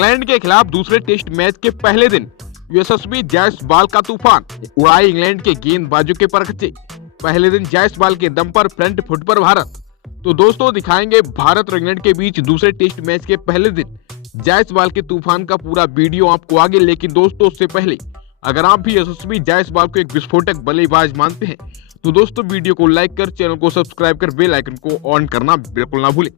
England के खिलाफ दूसरे टेस्ट मैच के पहले दिन यशस्वी जायसवाल का तूफान उड़ाए इंग्लैंड के गेंदबाजों के परखचे। पहले दिन जायसवाल के दम पर फ्रंट फुट पर भारत। तो दोस्तों दिखाएंगे भारत और इंग्लैंड के बीच दूसरे टेस्ट मैच के पहले दिन जायसवाल के तूफान का पूरा वीडियो आपको आगे। लेकिन दोस्तों उससे पहले अगर आप भी यशस्वी जायसवाल को एक विस्फोटक बल्लेबाज मानते हैं तो दोस्तों वीडियो को लाइक कर, चैनल को सब्सक्राइब कर, बेल आइकन को ऑन करना बिल्कुल ना भूलें।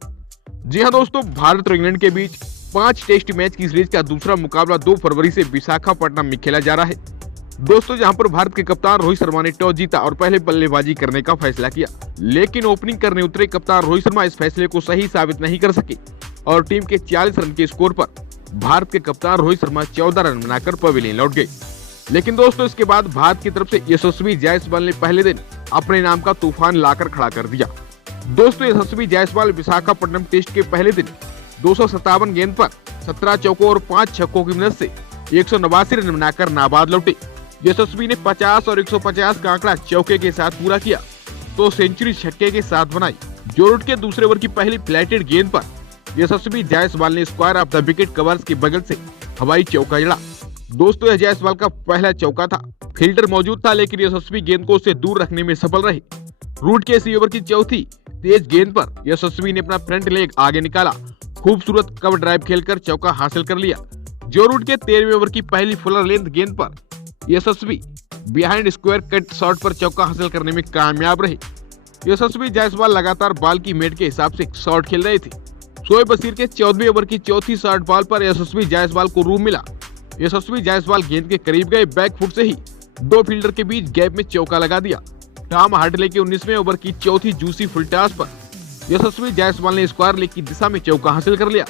जी हां दोस्तों, भारत और इंग्लैंड के बीच 5 टेस्ट मैच की सीरीज का दूसरा मुकाबला 2 फरवरी से विशाखापट्टनम में खेला जा रहा है। दोस्तों जहां पर भारत के कप्तान रोहित शर्मा ने टॉस जीता और पहले बल्लेबाजी करने का फैसला किया, लेकिन ओपनिंग करने उतरे कप्तान रोहित शर्मा इस फैसले को सही साबित नहीं कर सके और टीम के 40 रन के स्कोर पर भारत के कप्तान रोहित शर्मा 14 रन बनाकर पवेलियन लौट गए। लेकिन दोस्तों इसके बाद भारत की तरफ से यशस्वी जायसवाल ने पहले दिन अपने नाम का तूफान लाकर खड़ा कर दिया। दोस्तों यशस्वी जायसवाल विशाखापट्टनम टेस्ट के पहले दिन 257 गेंद पर 17 चौकों और 5 छक्कों की मदद से 189 रन बनाकर नाबाद लौटे। यशस्वी ने 50 और 150 का आंकड़ा चौके के साथ पूरा किया तो सेंचुरी छक्के के साथ बनाई। जो रूट के दूसरे ओवर की पहली फ्लैटेड गेंद पर यशस्वी जायसवाल ने square of the wicket covers के बगल से हवाई चौका जड़ा। दोस्तों यह जायसवाल का पहला चौका था। फील्डर मौजूद था लेकिन यशस्वी गेंद को उससे दूर रखने में सफल रहे। रूट के इसी ओवर की चौथी तेज गेंद पर यशस्वी ने अपना फ्रंट लेग आगे निकाला, खूबसूरत कवर ड्राइव खेलकर चौका हासिल कर लिया। जो रूट के 13वें ओवर की पहली फुलर लेंथ गेंद पर यशस्वी बिहाइंड स्क्वायर कट शॉट पर चौका हासिल करने में कामयाब रहे। यशस्वी जायसवाल लगातार बॉल की मेट के हिसाब से शॉट खेल रहे थे। शोएब बशीर के 14वें ओवर की चौथी शॉर्ट बॉल पर यशस्वी जायसवाल को रूम मिला। यशस्वी जायसवाल गेंद के करीब गए, बैक फुट से ही 2 फील्डर के बीच गैप में चौका लगा दिया। टॉम हार्टले के 19वें ओवर की चौथी जूसी फुल टॉस पर यशस्वी जायसवाल ने स्क्वायर लेग की दिशा में चौका हासिल कर लिया।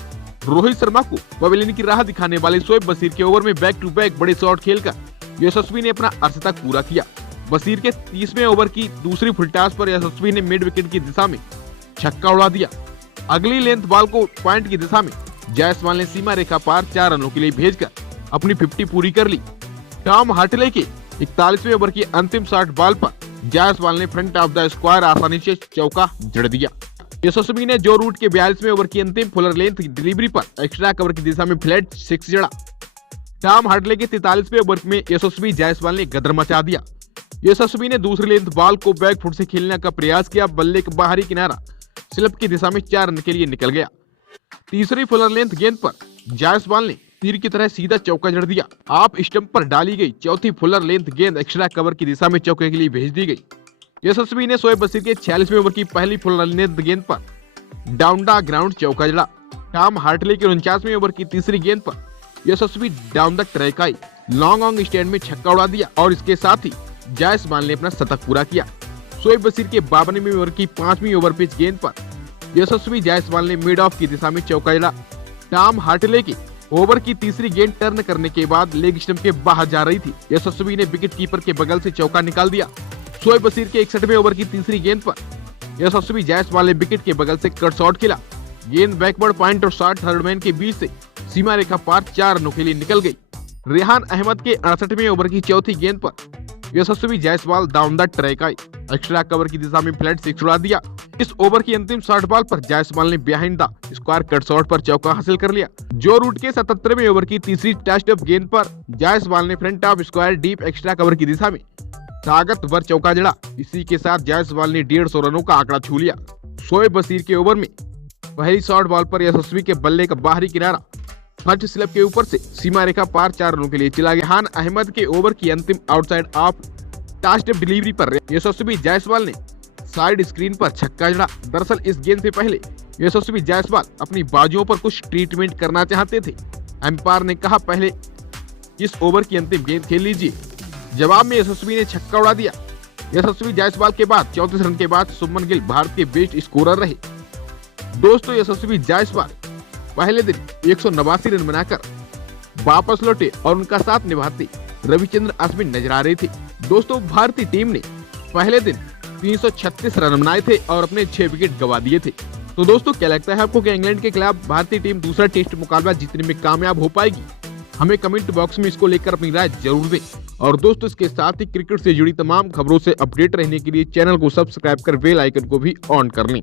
रोहित शर्मा को पवेलियन की राह दिखाने वाले शोएब बशीर के ओवर में बैक टू बैक बड़े शॉट खेलकर यशस्वी ने अपना अर्धशतक पूरा किया। बशीर के 30वें ओवर की दूसरी फुल टॉस पर यशस्वी ने मिड विकेट की दिशा में छक्का उड़ा दिया। अगली लेंथ बॉल को पॉइंट की दिशा में जायसवाल ने सीमा रेखा पार 4 रनों के लिए भेजकर अपनी 50 पूरी कर ली। टॉम हार्टले के 41वें ओवर की अंतिम शॉट बॉल पर जायसवाल ने फ्रंट ऑफ द स्क्वायर आसानी से चौका जड़ दिया। यशस्वी ने जो रूट के 42वें ओवर की अंतिम फुलर लेंथ डिलीवरी पर एक्स्ट्रा कवर की दिशा में फ्लैट 6 जड़ा। टॉम हार्टले के 43वें ओवर में यशस्वी जायसवाल ने गदर मचा दिया। यशस्वी ने दूसरी लेंथ बॉल को बैक फुट से खेलने का प्रयास किया, बल्ले का बाहरी किनारा स्लिप की दिशा में 4 रन के लिए निकल गया। तीसरी फुलर लेंथ गेंद पर जायसवाल ने तीर की तरह सीधा चौका जड़ दिया। ऑफ स्टंप पर डाली गई चौथी फुलर लेंथ गेंद एक्स्ट्रा कवर की दिशा में चौके के लिए भेज दी गई। यशस्वी ने शोएब बशीर के 46वें ओवर की पहली फुलर लेंथ गेंद पर डाउन द ग्राउंड चौका जड़ा। टॉम हार्टले के 49वें ओवर की तीसरी गेंद पर यशस्वी डाउन द ट्रैक आई लॉन्ग ऑन स्टैंड में छक्का उड़ा दिया और इसके साथ ही जायसवाल ने अपना शतक पूरा किया। शोएब बशीर के 52वें ओवर की 5वीं ओवर पिच गेंद पर यशस्वी जायसवाल ने मिड ऑफ की दिशा में चौका जड़ा। टॉम हार्टले की ओवर की तीसरी गेंद टर्न करने के बाद लेग स्टंप के बाहर जा रही थी। यशस्वी ने विकेट कीपर के बगल से चौका निकाल दिया। शोएब बशीर के 61वें ओवर की तीसरी गेंद पर यशस्वी जायसवाल ने विकेट के बगल से कट शॉट खेला। गेंद बैकवर्ड पॉइंट और शॉट थर्ड मैन के बीच से सीमा रेखा पार 4 रनों के लिए निकल गई। रेहान अहमद के 68वें ओवर की चौथी गेंद पर Yashasvi Jaiswal down the track आई एक्स्ट्रा कवर की दिशा में फ्लैट 6 उड़ा दिया। इस ओवर की अंतिम शॉर्ट बॉल पर जायसवाल ने behind the square cut shot पर चौका हासिल कर लिया। जो रूट के 77वें ओवर की तीसरी टस्ट अप गेंद पर जायसवाल ने front of square deep extra cover की दिशा में ताकतवर चौका जड़ा। इसी के साथ जायसवाल ने 150 रनों का आंकड़ा छू लिया। शोएब बशीर के ओवर में पहली शॉर्ट बॉल पर यशस्वी के बल्ले का बाहरी किनारा फर्स्ट स्लिप के ऊपर से सीमा रेखा पार 4 रनों के लिए चला गया। रेहान अहमद के ओवर की अंतिम outside of toss up delivery पर यशस्वी जायसवाल ने साइड स्क्रीन पर छक्का जड़ा। दरअसल इस गेंद से पहले यशस्वी जायसवाल अपनी बाजुओं पर कुछ ट्रीटमेंट करना चाहते थे। एम्पायर ने कहा पहले इस ओवर की अंतिम गेंद खेल लीजिए। जवाब में यशस्वी ने छक्का उड़ा दिया। यशस्वी जायसवाल के बाद 34 रन के बाद शुभमन गिल भारत के बेस्ट स्कोरर रहे। दोस्तों यशस्वी जायसवाल पहले दिन 189 रन बनाकर वापस लौटे और उनका साथ निभाते रविचंद्रन अश्विन नजर आ रहे थे। दोस्तों भारतीय टीम ने पहले दिन 336 रन बनाए थे और अपने 6 विकेट गंवा दिए थे। तो दोस्तों क्या लगता है आपको कि इंग्लैंड के खिलाफ भारतीय टीम दूसरा टेस्ट मुकाबला जीतने में कामयाब हो पाएगी? हमें कमेंट बॉक्स में इसको लेकर अपनी राय जरूर दें। और दोस्तों इसके साथ ही क्रिकेट से जुड़ी तमाम खबरों से अपडेट रहने के लिए चैनल को सब्सक्राइब कर बेल आइकन को भी ऑन कर लें।